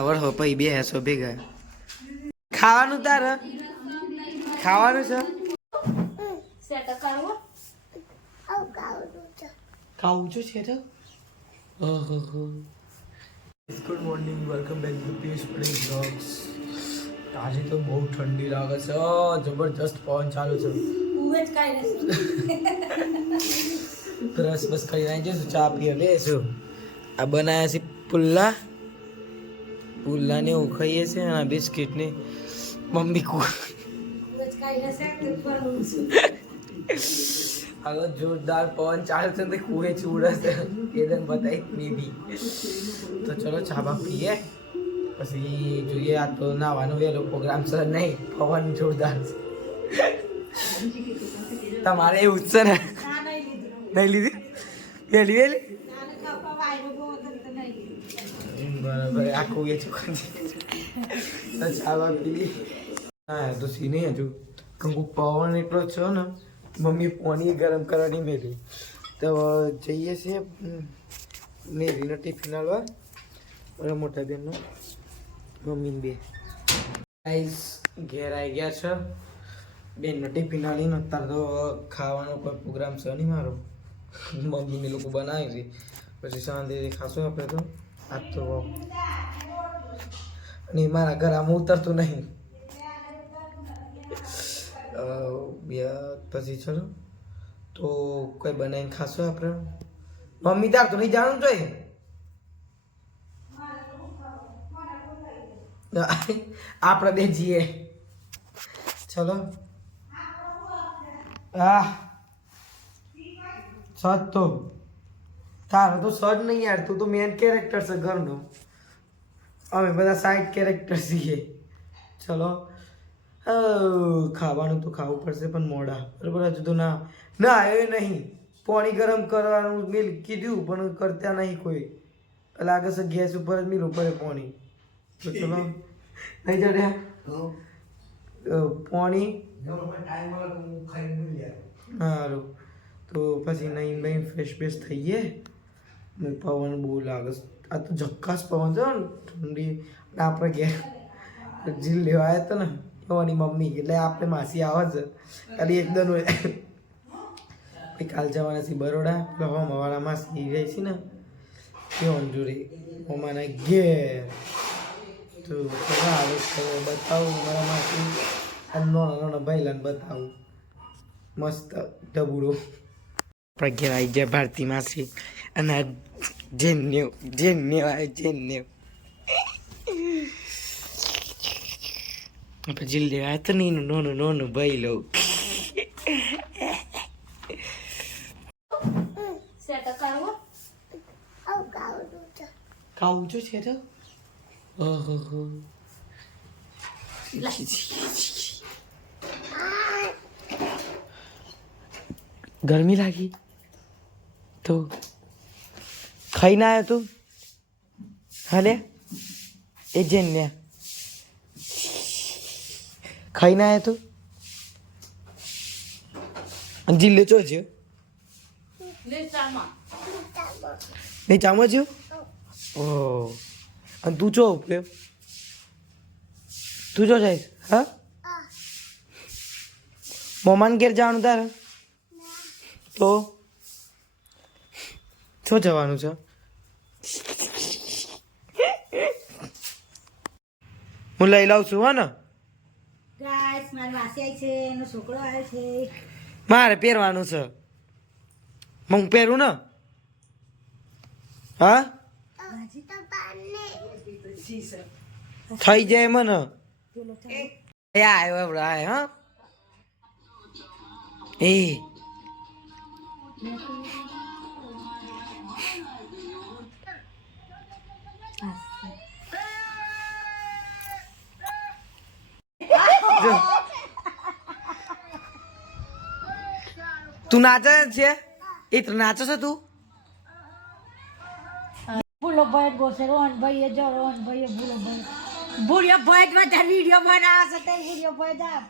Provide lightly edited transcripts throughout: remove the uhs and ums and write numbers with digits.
વળો પછી બે હેસો ભેગા ખાવાનું તારે ખાવાનું છે ખાવું છું છે તો good morning welcome back to peace place blogs આજે તો બહુ ઠંડી લાગે છે જબરજસ્ત પવન ચાલુ છે બ્રશ બસ કરી નાખી જઈશું ચા પીએ લેશું આ બનાવ્યા છે પુલ્લા ને એવું ખાઈએ છે અને બિસ્કિટ ને મમ્મી હવે જોરદાર પવન ચાલે છે કુએ ચૂડે છે એદન બતાવી બેબી તો ચલો ચા પીએ પછી જોઈએ આ તો નાવાનો વેલો પ્રોગ્રામ છે નહીં પવન જોરદાર છે તમારે એવું છે ને નહીં લીધી વેલી વેલી બરાબર આખું એ ચૂકન ચા પી હા તો સી નહીં હજુ કંકુ પવન એટલો છો ને મમ્મી પાણી ગરમ કરવાની મેલી તો જઈએ છીએ મેરીનો ટિફિન હાલવા મારા મોટા બેનનો મમ્મીને બે ગાઈસ ઘેર આવી ગયા છે બેનનો ટિફિન હાલીને અત્યારે તો ખાવાનો કોઈ પ્રોગ્રામ છે નહીં મારો મમ્મીને લોકો બનાવી છે પછી સાંજે ખાશું આપણે તો આજ તો અને મારા ઘર આમ ઉતરતું નહીં પછી ચલો તો કોઈ બનાવીને ખાશો આપણે મમ્મી તાર તો નહીં જાણવું જોઈએ આપણે બે જઈએ ચલો હા સજ તો તારો તો સજ નહીં યાર તું તો મેન કેરેક્ટર છે ઘરનો અમે બધા સાઈડ કેરેક્ટર છીએ ચલો ખાવાનું તો ખાવું પડશે પણ મોડા બરાબર હજુ તો ના એ નહીં પાણી ગરમ કરવાનું મેં કીધું પણ કરતા નહીં કોઈ લાગે છે ગેસ ઉપર જ મેલું પડે પાણી તો ચલો નહીં જડ્યા પાણી સારું તો પછી નહીં નહીં ફ્રેશ ફ્રેશ થઈએ પવન બહુ લાગે આ તો ઝક્કાસ પવન છે ને ઠંડી આપણે ઘેર જીલ લેવા આવ્યા હતા ને એવાની મમ્મી એટલે આપણે માસી આવે છે ખાલી એકદમ કાલ જવાના છે બરોડા એટલે અમારા માસી રહે છે ને એ અંજુરી અમારા ઘેર તો આવે બતાવું મારા માસી નાનો ભાઈલાને બતાવું મસ્ત ડબુડો આપણે ઘેર આવી જાય ભારતી માસી અને જેન્યુ પછી લેવા તો નહીં નોનું ભાઈ લો ખાવું છું છે તો ગરમી લાગી તો ખાઈ ના આવ્યો તું હાલે એ જેને ખાઈ ના આવ્યો તું જીલ્લે ચો છે નહીં ચામો છે ઓહ અને તું ચો ઉપડ્યો તું ચો જઈશ હા મમ્માને ઘેર જવાનું તારે તો શું જવાનું છે હું લઈ લાવું છું હા ને મારે પહેરવાનું છે હું પહેરું ને હા થઈ જાય મને આવ્યો હા એ તું નાચે છે એ તો નાચે છે તું ભૂલો ભાઈ ગોસે રોહન ભાઈ જો રોહન ભાઈ ભૂલ્યો ભાઈ માં વિડીયો બનાવે છે તે વિડીયો ભાઈ દા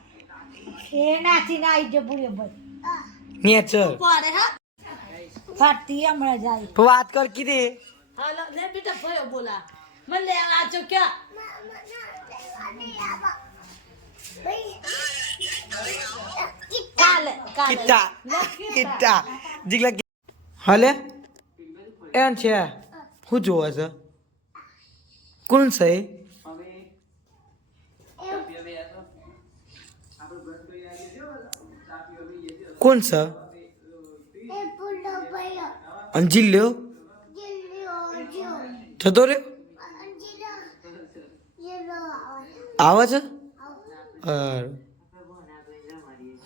એ નાચી ના આવી જો ભૂલ્યો ભાઈ નેચર પાડે હા ફાટતી હમણાં જાય વાત કર કીધી હાલો લે બેટા ભાઈ બોલા મને લેવા છો ક્યાં કાલે કિટ્ટા કિટ્ટા જીગલા હાલે એન છે હું જોવા છે કોણ છે કોણ છે અંજિલ્યો થતો રે આવે છે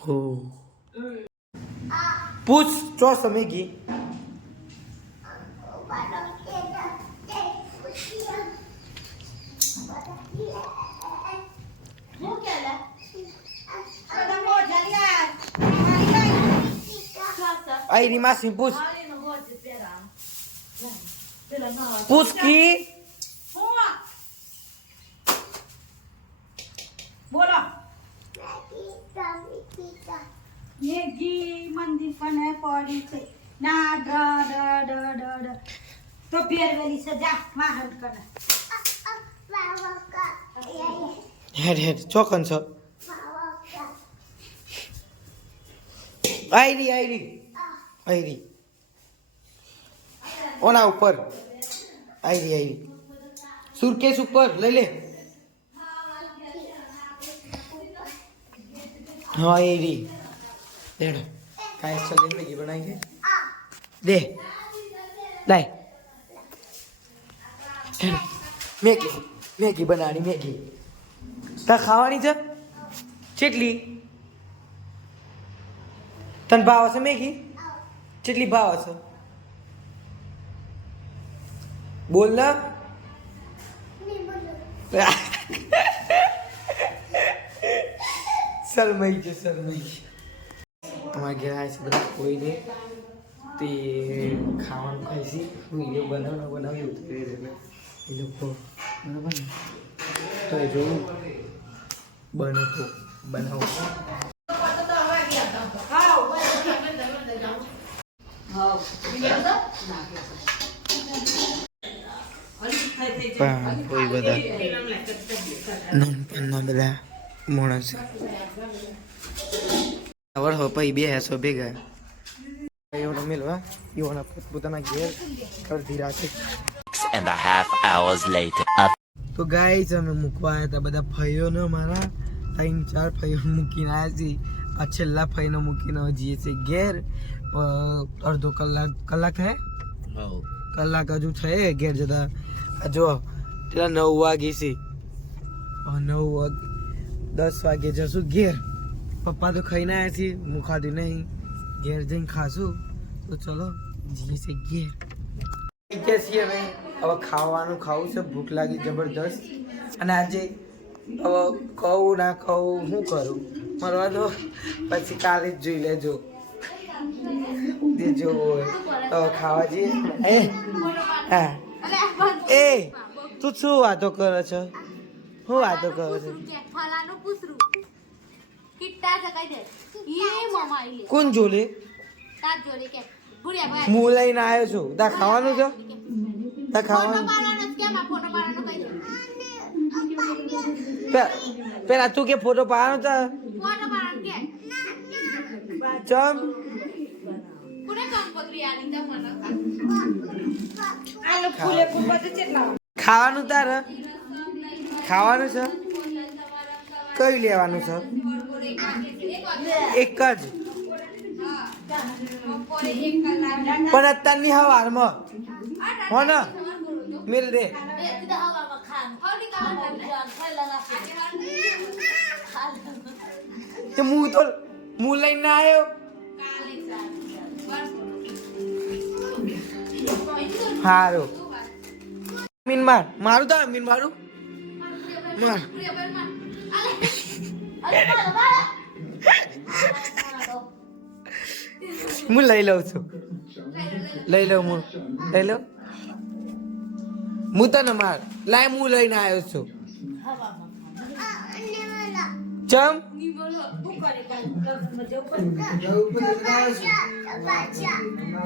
હો પૂછ ચો સમય ગઈ હું કેલા બધા મોજા યાર આઈ રી માસી પૂછ પૂછ કી બોલો મેગી મંદિર પણ પડી છે ના તો પહેરવેલી સજા માહલ કરે હેડ હેડ ચોકન છો આઈ રી ઓના ઉપર આઈ રી સુરકેસ ઉપર લઈ લે हाँ ये री देख काय चले मैगी बनाएंगे दे लाए मैगी मैगी बनानी मैगी ता खावानी છે કેટલી તન ભાવ છે મેગી કેટલી ભાવ છે બોલ ના શરમાઈ ગયો અમારા ઘેર આવે છે બધા કોઈ નહીં તે ખાવાનું ખાય છે વિડીયો બનાવી ઉતરે એટલે એ લોકો બરાબર ને તો એ જોવું બનાવું પણ કોઈ બધા નાનપણના બધા માણસ આવડ હો પછી બે હેસો ભેગા એવડો મેલવા એવડા પોતાના ઘેર કરતી રાખે 6.5 hours later. તો ગાઈસ અમે મૂકવા આવ્યા હતા બધા ભાઈઓ ને મારા 3-4 ભાઈઓ મૂકીને આવ્યા છીએ આ છેલ્લા ભાઈનો મૂકીને જઈએ છીએ ઘેર અડધો કલાક હે કલાક હજુ થાય ઘેર જતા જો પેલા 9 વાગે છે 9 વાગે 10 વાગે જશું ઘેર પપ્પા તો ખાઈને આવ્યા છીએ હું ખાધું નહીં ઘેર જઈને ખાશું તો ચલો જઈએ છે ઘેર કે છીએ હવે ખાવાનું ખાવું છે ભૂખ લાગી જબરદસ્ત અને આજે હવે કહું ના કહું શું કરું મરવા દો પછી કાલે જ જોઈ લેજો જે જોવું હોય હવે ખાવા જઈએ હા એ તું શું વાતો કરે છે શું વાતો કરે છે કોણ જોલે હું લઈને આવ્યો છું તા ખાવાનું છે તા ખાવાનું પેલા તું કે ફોટો પાડવાનો છે ચમ ખાવાનું તારે ખાવાનું છે કઈ લેવાનું છે એક જ પણ અત્યારની હવારમાં હો ને મિલ દે હું લઈને આવ્યો સારું મીન મારું તો મીન મારું માર હું લઈ લઉં છું લઈ લઉં હું તને માર લાય હું લઈને આવ્યો છું ચમ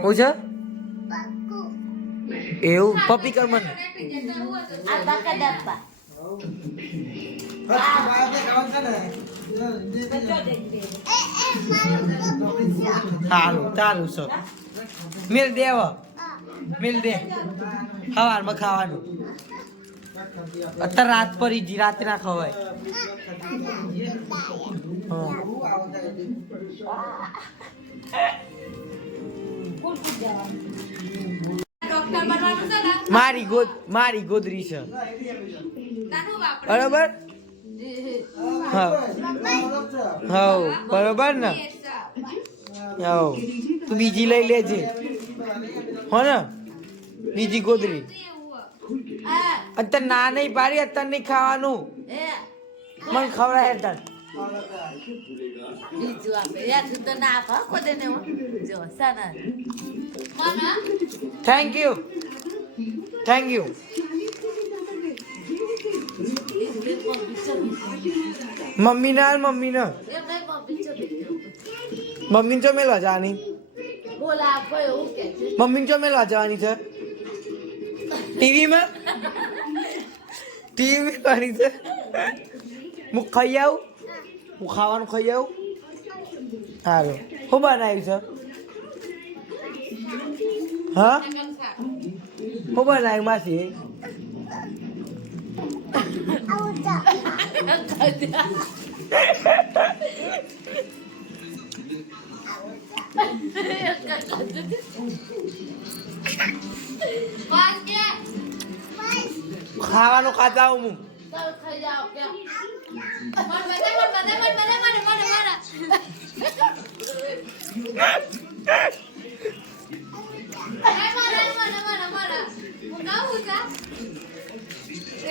હું છે એવું પપ્પી કર મને આ બાકા ડબ્બા સારું તારું છો મિલ દેવ મિલ દે સવારમાં ખાવાનું અત્યારે રાત પડી જી રાતે ના ખવાય હા. મારી ગોદરી છે બરોબર હા હા બરોબર ને હા તું બીજી લઈ લેજે હો ને બીજી ગોદરી અત્યારે ના નહીં પાડી અત્યારે નહીં ખાવાનું મને ખવડાય અત્યારે બીજું આપે યાર તું તો ના આપો કોને જો સાના થેન્ક યુ મમ્મી ને મમ્મી ચો મેલવા જવાની બોલા આપો એવું કે છે મમ્મી ચો મેલવા જવાની છે ટીવીમાં વાની છે હું ખાઈ આવું હું ખાવાનું ખાઈ આવું સારું શું બનાવ્યું છે હા શું બનાવ્યું માસી ખાવાનું ખાતા હું ચાલ ખાઈ જાઓ કે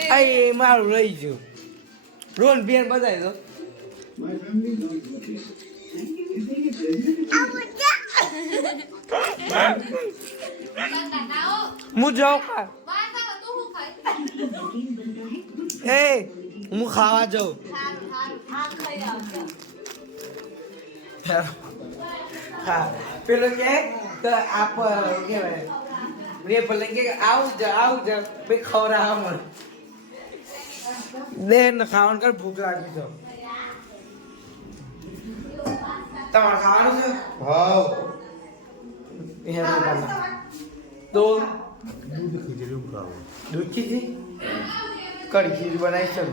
એ મારું રહી ગયું રોન બેન બધાય તો હું જાઉં એ હું ખાવા જાઉં હા પેલો કે તો આપ કેવાય રે પેલો કે આવું જા બે ખવડાવ મને દે ને ખાવાનું કર ભૂખ લાગી તો તમારે ખાવાનું છે હા તો દૂધ ખીચડી ખાવું દૂધ ખીચડી કઢી ખીચડી બનાવી છે